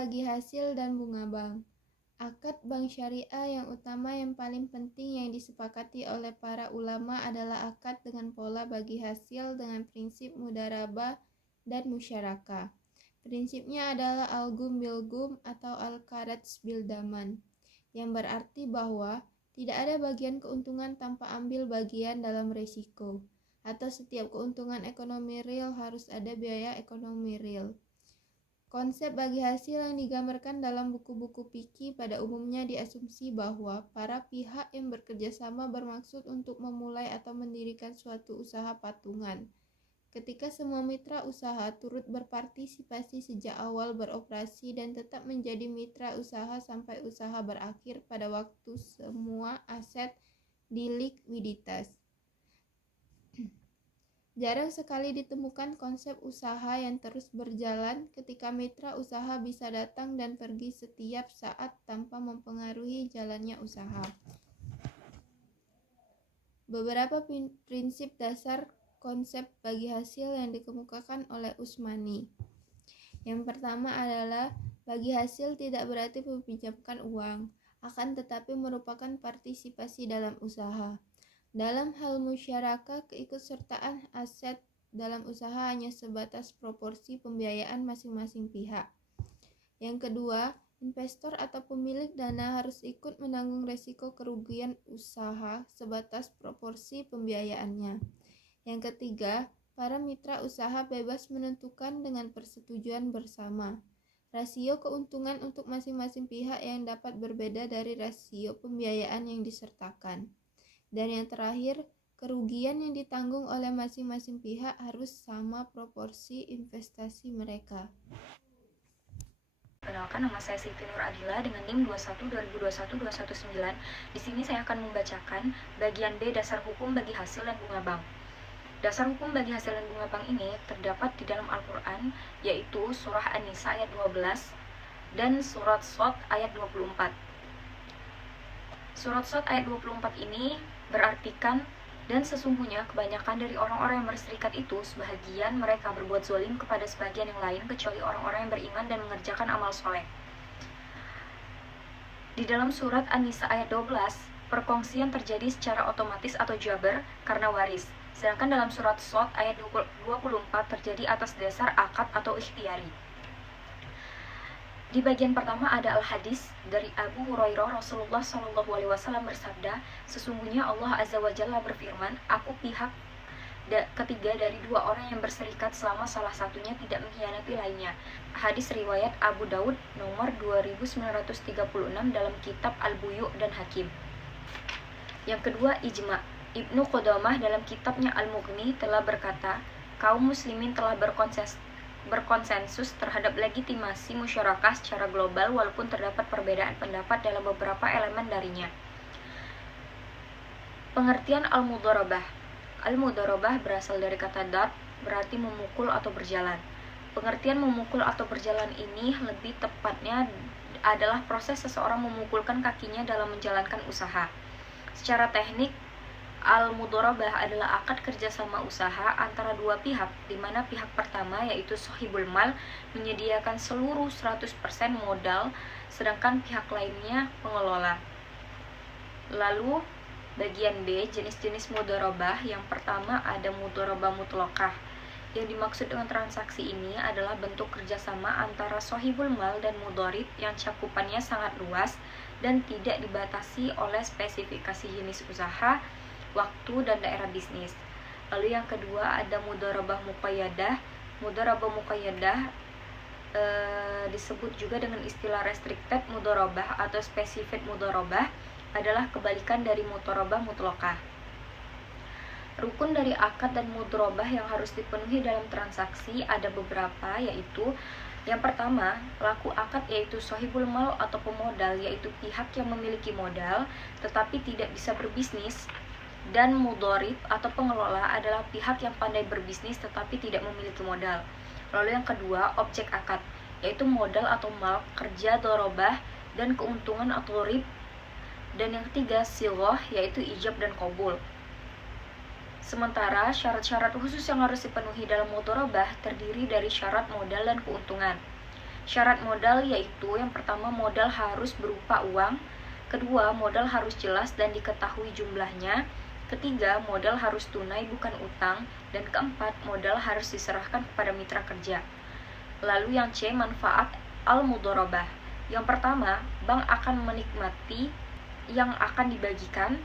bagi hasil dan bunga bank. Akad bank syariah yang utama yang paling penting yang disepakati oleh para ulama adalah akad dengan pola bagi hasil dengan prinsip mudharabah dan musyarakah. Prinsipnya adalah al-gum bil gum atau al-qaraj bil daman, yang berarti bahwa tidak ada bagian keuntungan tanpa ambil bagian dalam risiko, atau setiap keuntungan ekonomi real harus ada biaya ekonomi real. Konsep bagi hasil yang digambarkan dalam buku-buku fikih pada umumnya diasumsi bahwa para pihak yang bekerja sama bermaksud untuk memulai atau mendirikan suatu usaha patungan. Ketika semua mitra usaha turut berpartisipasi sejak awal beroperasi dan tetap menjadi mitra usaha sampai usaha berakhir pada waktu semua aset dilikuiditas. Jarang sekali ditemukan konsep usaha yang terus berjalan ketika mitra usaha bisa datang dan pergi setiap saat tanpa mempengaruhi jalannya usaha. Beberapa prinsip dasar konsep bagi hasil yang dikemukakan oleh Usmani. Yang pertama adalah bagi hasil tidak berarti meminjamkan uang, akan tetapi merupakan partisipasi dalam usaha. Dalam hal musyarakah, keikutsertaan aset dalam usaha hanya sebatas proporsi pembiayaan masing-masing pihak. Yang kedua, investor atau pemilik dana harus ikut menanggung resiko kerugian usaha sebatas proporsi pembiayaannya. Yang ketiga, para mitra usaha bebas menentukan dengan persetujuan bersama rasio keuntungan untuk masing-masing pihak yang dapat berbeda dari rasio pembiayaan yang disertakan. Dan yang terakhir, kerugian yang ditanggung oleh masing-masing pihak harus sama proporsi investasi mereka. Perkenalkan, nama saya Siti Nur Adila dengan NIM 2120121219. Di sini saya akan membacakan bagian B dasar hukum bagi hasil dan bunga bank. Dasar hukum bagi hasil dan bunga bank ini terdapat di dalam Al-Quran, yaitu surah An-Nisa ayat 12 dan surat Shad ayat 24. Surat Shad ayat 24 ini berartikan, dan sesungguhnya kebanyakan dari orang-orang yang berserikat itu, sebahagian mereka berbuat zalim kepada sebagian yang lain, kecuali orang-orang yang beriman dan mengerjakan amal soleh. Di dalam surat An-Nisa ayat 12, perkongsian terjadi secara otomatis atau jabar karena waris. Sedangkan dalam surat Shad ayat 24 terjadi atas dasar akad atau ikhtiari. Di bagian pertama ada al-hadis dari Abu Hurairah, Rasulullah SAW bersabda, sesungguhnya Allah Azza wa Jalla berfirman, aku pihak ketiga dari dua orang yang berserikat selama salah satunya tidak mengkhianati lainnya. Hadis riwayat Abu Daud nomor 2936 dalam kitab Al-Buyu' dan Hakim. Yang kedua, ijma. Ibnu Qudamah dalam kitabnya Al-Mughni telah berkata, kaum muslimin telah berkonsensus terhadap legitimasi musyarakah secara global walaupun terdapat perbedaan pendapat dalam beberapa elemen darinya. Pengertian al-mudharabah. Al-mudharabah berasal dari kata dart, berarti memukul atau berjalan. Pengertian memukul atau berjalan ini lebih tepatnya adalah proses seseorang memukulkan kakinya dalam menjalankan usaha. Secara teknik, al-mudharabah adalah akad kerjasama usaha antara dua pihak, di mana pihak pertama yaitu sohibul mal menyediakan seluruh 100% modal, sedangkan pihak lainnya pengelola. Lalu bagian B, jenis-jenis mudharabah. Yang pertama ada mudharabah mutlaqah. Yang dimaksud dengan transaksi ini adalah bentuk kerjasama antara sohibul mal dan mudharib yang cakupannya sangat luas dan tidak dibatasi oleh spesifikasi jenis usaha, waktu, dan daerah bisnis. Lalu yang kedua ada mudharabah muqayyadah. Mudharabah muqayyadah disebut juga dengan istilah restricted mudharabah atau specific mudharabah, adalah kebalikan dari mudharabah mutlaqah. Rukun dari akad dan mudharabah yang harus dipenuhi dalam transaksi ada beberapa, yaitu yang pertama, pelaku akad yaitu sohibul mal atau pemodal, yaitu pihak yang memiliki modal tetapi tidak bisa berbisnis, dan mudharib atau pengelola adalah pihak yang pandai berbisnis tetapi tidak memiliki modal. Lalu yang kedua, objek akad, yaitu modal atau mal, kerja dorobah, dan keuntungan atau rib. Dan yang ketiga, sighah, yaitu ijab dan qabul. Sementara syarat-syarat khusus yang harus dipenuhi dalam mudharabah terdiri dari syarat modal dan keuntungan. Syarat modal yaitu yang pertama modal harus berupa uang, kedua modal harus jelas dan diketahui jumlahnya, ketiga modal harus tunai bukan utang, dan keempat modal harus diserahkan kepada mitra kerja. Lalu yang C, manfaat al-mudharabah. Yang pertama, bank akan menikmati yang akan dibagikan.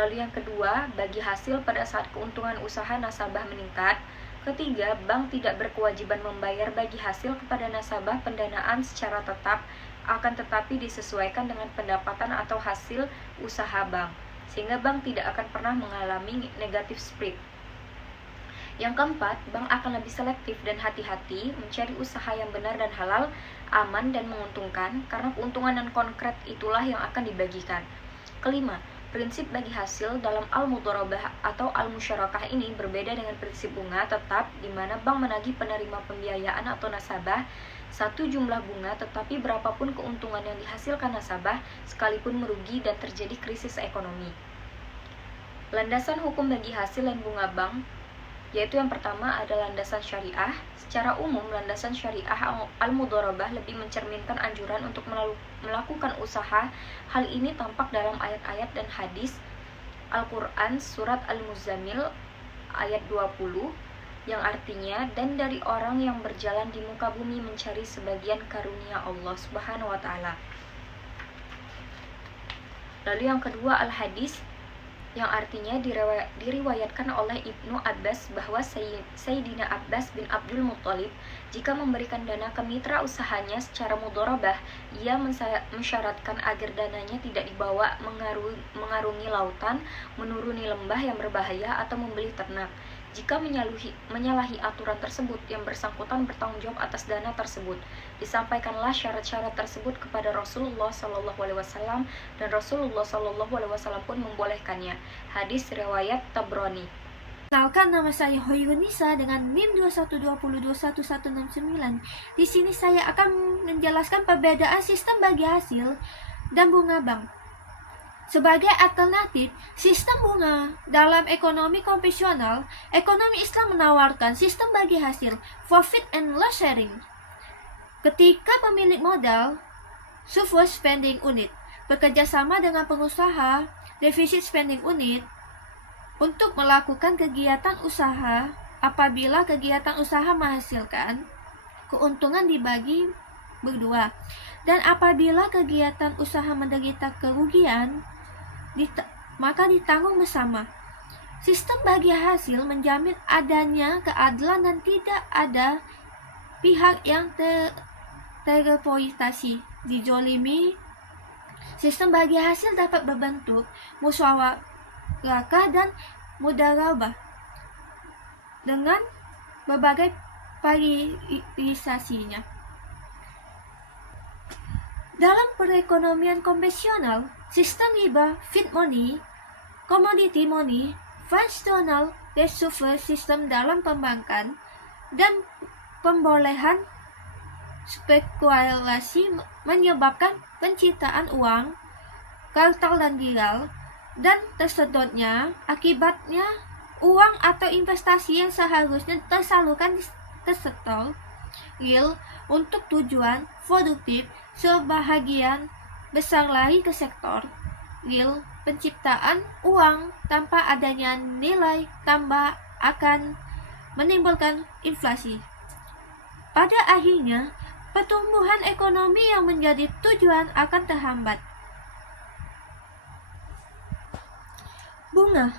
Lalu yang kedua, bagi hasil pada saat keuntungan usaha nasabah meningkat. Ketiga, bank tidak berkewajiban membayar bagi hasil kepada nasabah pendanaan secara tetap, akan tetapi disesuaikan dengan pendapatan atau hasil usaha bank, sehingga bank tidak akan pernah mengalami negatif spread. Yang keempat, bank akan lebih selektif dan hati-hati mencari usaha yang benar dan halal, aman dan menguntungkan, karena keuntungan dan konkret itulah yang akan dibagikan. Kelima, prinsip bagi hasil dalam al-mudharabah atau al-musyarakah ini berbeda dengan prinsip bunga tetap, di mana bank menagih penerima pembiayaan atau nasabah satu jumlah bunga, tetapi berapapun keuntungan yang dihasilkan nasabah, sekalipun merugi dan terjadi krisis ekonomi. Landasan hukum bagi hasil dan bunga bank, yaitu yang pertama ada landasan syariah. Secara umum, landasan syariah al-mudharabah lebih mencerminkan anjuran untuk melakukan usaha. Hal ini tampak dalam ayat-ayat dan hadis Al-Quran surat Al-Muzammil ayat 20, yang artinya, dan dari orang yang berjalan di muka bumi mencari sebagian karunia Allah Subhanahu wa Ta'ala. Lalu yang kedua Al-Hadis, yang artinya diriwayatkan oleh Ibnu Abbas bahwa Sayyidina Abbas bin Abdul Muttalib jika memberikan dana ke mitra usahanya secara mudharabah, ia mensyaratkan agar dananya tidak dibawa mengarungi lautan, menuruni lembah yang berbahaya, atau membeli ternak. Jika menyalahi aturan tersebut, yang bersangkutan bertanggung jawab atas dana tersebut. Disampaikanlah syarat-syarat tersebut kepada Rasulullah SAW, dan Rasulullah SAW pun membolehkannya. Hadis riwayat Tabrani. Kenalkan, nama saya Hoyrunisa dengan NIM 212021169. Di sini saya akan menjelaskan perbedaan sistem bagi hasil dan bunga bank. Sebagai alternatif sistem bunga dalam ekonomi konvensional, ekonomi Islam menawarkan sistem bagi hasil profit and loss sharing. Ketika pemilik modal surplus spending unit bekerja sama dengan pengusaha defisit spending unit untuk melakukan kegiatan usaha, apabila kegiatan usaha menghasilkan keuntungan dibagi berdua, dan apabila kegiatan usaha menderita kerugian maka ditanggung bersama. Sistem bagi hasil menjamin adanya keadilan dan tidak ada pihak yang tereksploitasi, dizolimi. Sistem bagi hasil dapat berbentuk musyawarah dan mudharabah dengan berbagai variasinya. Dalam perekonomian konvensional, sistem riba, fiat money, commodity money, fractional reserve system dalam perbankan, dan pembolehan spekulasi menyebabkan penciptaan uang, kartal dan giral, dan tersedotnya akibatnya uang atau investasi yang seharusnya tersalurkan ke sektor real untuk tujuan produktif sebahagian besar lari ke sektor real. Penciptaan uang tanpa adanya nilai tambah akan menimbulkan inflasi. Pada akhirnya, pertumbuhan ekonomi yang menjadi tujuan akan terhambat. Bunga.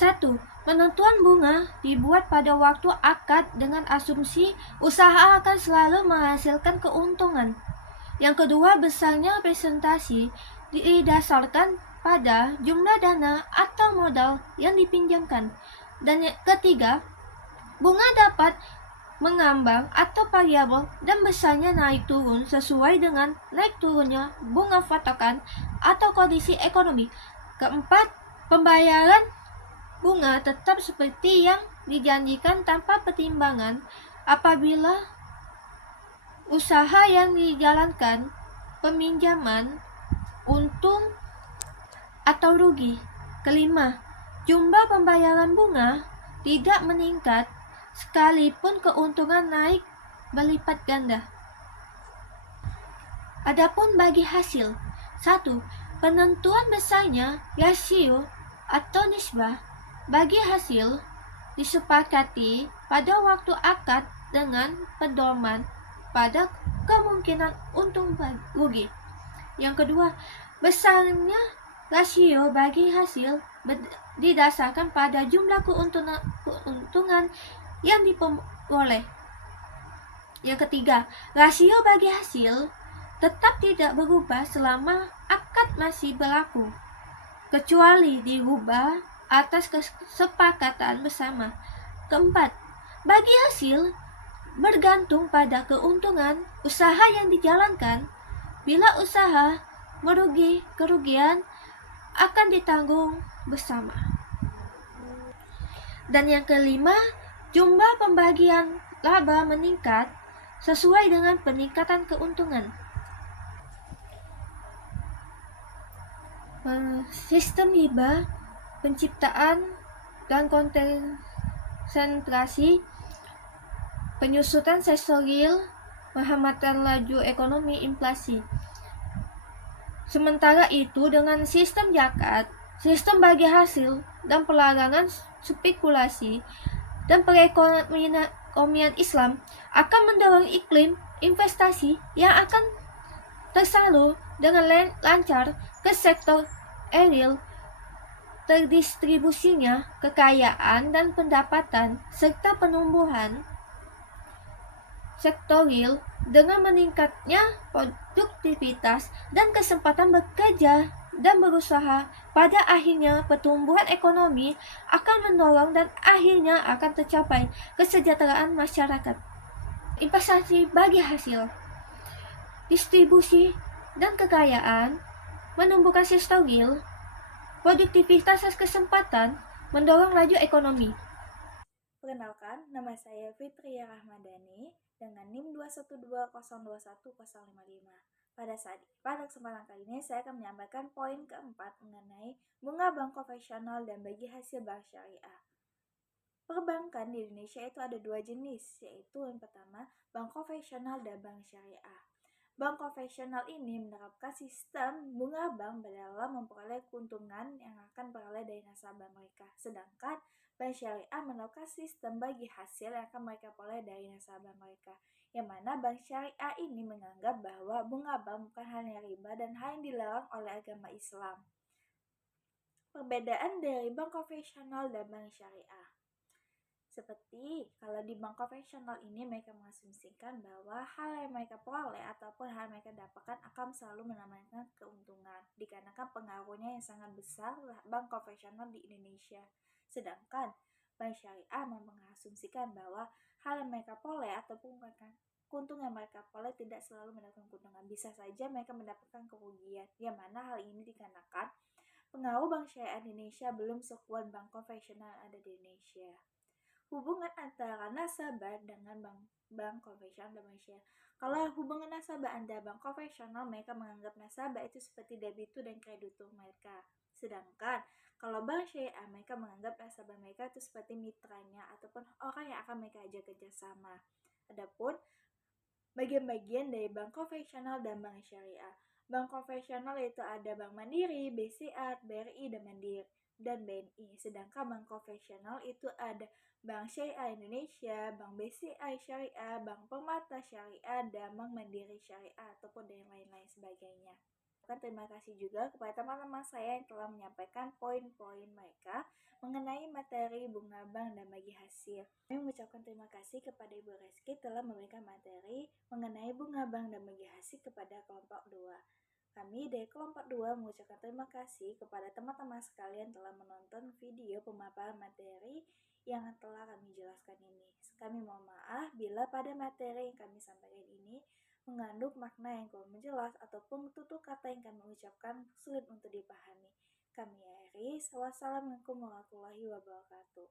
1. Penentuan bunga dibuat pada waktu akad dengan asumsi usaha akan selalu menghasilkan keuntungan. Yang kedua, besarnya presentasi didasarkan pada jumlah dana atau modal yang dipinjamkan. Dan yang ketiga, bunga dapat mengambang atau variabel dan besarnya naik turun sesuai dengan naik turunnya bunga patokan atau kondisi ekonomi. Keempat, pembayaran bunga tetap seperti yang dijanjikan tanpa pertimbangan apabila usaha yang dijalankan peminjaman untung atau rugi. Kelima, jumlah pembayaran bunga tidak meningkat sekalipun keuntungan naik berlipat ganda. Adapun bagi hasil, 1. Penentuan besarnya rasio atau nisbah bagi hasil disepakati pada waktu akad dengan pedoman pada kemungkinan untung rugi. Yang kedua, besarnya rasio bagi hasil didasarkan pada jumlah keuntungan yang diperoleh. Yang ketiga, rasio bagi hasil tetap tidak berubah selama akad masih berlaku, kecuali diubah atas kesepakatan bersama. Keempat, bagi hasil bergantung pada keuntungan usaha yang dijalankan. Bila usaha merugi, kerugian akan ditanggung bersama. Dan yang kelima, jumlah pembagian laba meningkat sesuai dengan peningkatan keuntungan. Sistem hibah, penciptaan dan konsentrasi, penyusutan sektorial, penghematan laju ekonomi, inflasi. Sementara itu, dengan sistem zakat, sistem bagi hasil, dan pelarangan spekulasi dan perekonomian Islam akan mendorong iklim investasi yang akan tersalur dengan lancar ke sektor real, terdistribusinya kekayaan dan pendapatan, serta penumbuhan sektorial dengan meningkatnya produktivitas dan kesempatan bekerja dan berusaha. Pada akhirnya pertumbuhan ekonomi akan mendorong dan akhirnya akan tercapai kesejahteraan masyarakat. Investasi bagi hasil, distribusi dan kekayaan, menumbuhkan sektorial, produktivitas dan kesempatan, mendorong laju ekonomi. Perkenalkan, nama saya Fitria Rahmadani dengan NIM 212021055. Pada kesempatan kali ini saya akan menyampaikan poin keempat mengenai bunga bank konvensional dan bagi hasil bank syariah. Perbankan di Indonesia itu ada dua jenis, yaitu yang pertama bank konvensional dan bank syariah. Bank konvensional ini menerapkan sistem bunga bank dalam memperoleh keuntungan yang akan beroleh dari nasabah mereka. Sedangkan bank syariah menerapkan sistem bagi hasil yang akan mereka peroleh dari nasabah mereka. Yang mana bank syariah ini menganggap bahwa bunga bank bukan hanya riba dan hal yang dilarang oleh agama Islam. Perbedaan dari bank konvensional dan bank syariah. Seperti kalau di bank konvensional ini mereka mengasumsikan bahwa hal yang mereka peroleh ataupun hal yang mereka dapatkan akan selalu menambahkan keuntungan dikarenakan pengaruhnya yang sangat besar bank konvensional di Indonesia. Sedangkan bank syariah mengasumsikan bahwa hal yang mereka peroleh ataupun keuntungan mereka peroleh tidak selalu mendapatkan keuntungan. Bisa saja mereka mendapatkan kerugian, yang mana hal ini dikarenakan pengaruh bank syariah di Indonesia belum sekuat bank konvensional yang ada di Indonesia. Hubungan antara nasabah dengan bank konvensional dan bank syariah. Kalau hubungan nasabah Anda bank konvensional, mereka menganggap nasabah itu seperti debitur dan kreditur mereka. Sedangkan kalau bank syariah, mereka menganggap nasabah mereka itu seperti mitranya ataupun orang yang akan mereka ajak kerjasama. Adapun bagian-bagian dari bank konvensional dan bank syariah. Bank konvensional itu ada Bank Mandiri, BCA, BRI, dan BNI. Sedangkan bank konvensional itu ada Bank Syariah Indonesia, Bank BCA Syariah, Bank Permata Syariah, dan Bank Mandiri Syariah, ataupun dan lain-lain sebagainya. Terima kasih juga kepada teman-teman saya yang telah menyampaikan poin-poin mereka mengenai materi bunga bank dan bagi hasil. Kami mengucapkan terima kasih kepada Ibu Reski telah memberikan materi mengenai bunga bank dan bagi hasil kepada kelompok 2. Kami dari kelompok 2 mengucapkan terima kasih kepada teman-teman sekalian telah menonton video pemaparan materi yang telah kami jelaskan ini. Kami mohon maaf bila pada materi yang kami sampaikan ini mengandung makna yang kurang menjelas ataupun tutur kata yang kami ucapkan sulit untuk dipahami. Kami akhiri. Wassalamualaikum warahmatullahi wabarakatuh.